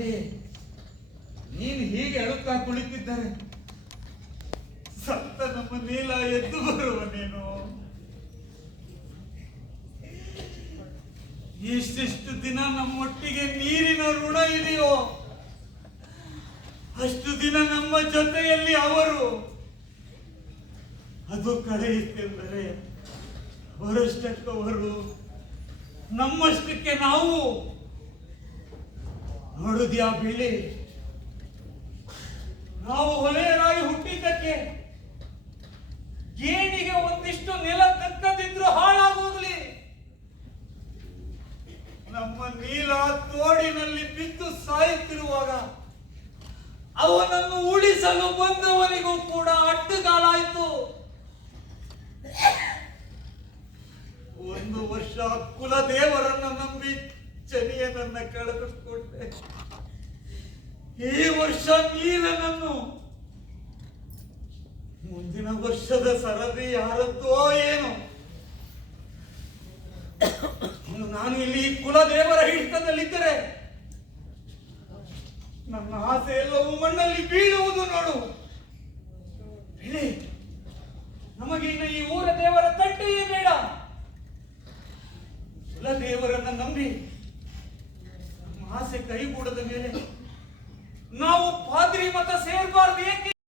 ಇಲ್ಲಿ ನೀನು ಹೀಗೆ ಅಳುತ್ತಾ ಕುಳಿತಿದ್ದರೆ ಸತ್ತ ನಮ್ಮ ನೀಲ ಎದ್ದು ಬರುವನೇನು? ಇಷ್ಟಿಷ್ಟು ದಿನ ನಮ್ಮೊಟ್ಟಿಗೆ ನೀರಿನ ಋಣ ಇದೆಯೋ ಅಷ್ಟು ದಿನ ನಮ್ಮ ಜೊತೆಯಲ್ಲಿ ಅವರು. ಅದು ಕಳೆಯಿತೆಂದರೆ ಅವರಷ್ಟಕ್ಕವರು, ನಮ್ಮಷ್ಟಕ್ಕೆ ನಾವು. ನೋಡುದ್ಯಾ ಬಿಳಿ, ನಾವು ಹೊಲೆಯರಾಗಿ ಹುಟ್ಟಿದ್ದಕ್ಕೆ ಗೇಣಿಗೆ ಒಂದಿಷ್ಟು ನೆಲ ತಕ್ಕದಿದ್ರು ಹಾಳಾಗೋಗ್ಲಿ, ನಮ್ಮ ನೀಲ ತೋಡಿನಲ್ಲಿ ಬಿದ್ದು ಸಾಯುತ್ತಿರುವಾಗ ಅವನನ್ನು ಉಳಿಸಲು ಬಂದವನಿಗೂ ಕೂಡ ಅಡ್ಡುಗಾಲಾಯ್ತು. 1 ವರ್ಷ ಕುಲದೇವರನ್ನು ನಂಬಿ ಚನಿಯನನ್ನ ಕಳೆದುಕೊಂಡೆ. ಈ ವರ್ಷ ನೀಲನನ್ನು, ಮುಂದಿನ ವರ್ಷದ ಸರದಿ ಯಾರದ್ದೋ ಏನು. ನಾನು ಇಲ್ಲಿ ಕುಲದೇವರ ಹಿಡಿತದಲ್ಲಿದ್ದರೆ ನನ್ನ ಆಸೆ ಎಲ್ಲವೂ ಮಣ್ಣಲ್ಲಿ ಬೀಳುವುದು ನೋಡು. ಹೇಳಿ, ನಮಗೆ ಇನ್ನು ಈ ಊರ ದೇವರ ತಟ್ಟೆಯೇ ಬೇಡ. ಕುಲದೇವರನ್ನ ನಂಬಿ ನಮ್ಮ ಆಸೆ ಕೈಗೂಡದ ಮೇಲೆ ನಾವು ಪಾದ್ರಿ ಮತ ಸೇರಬಾರ್ದು ಏಕೆ?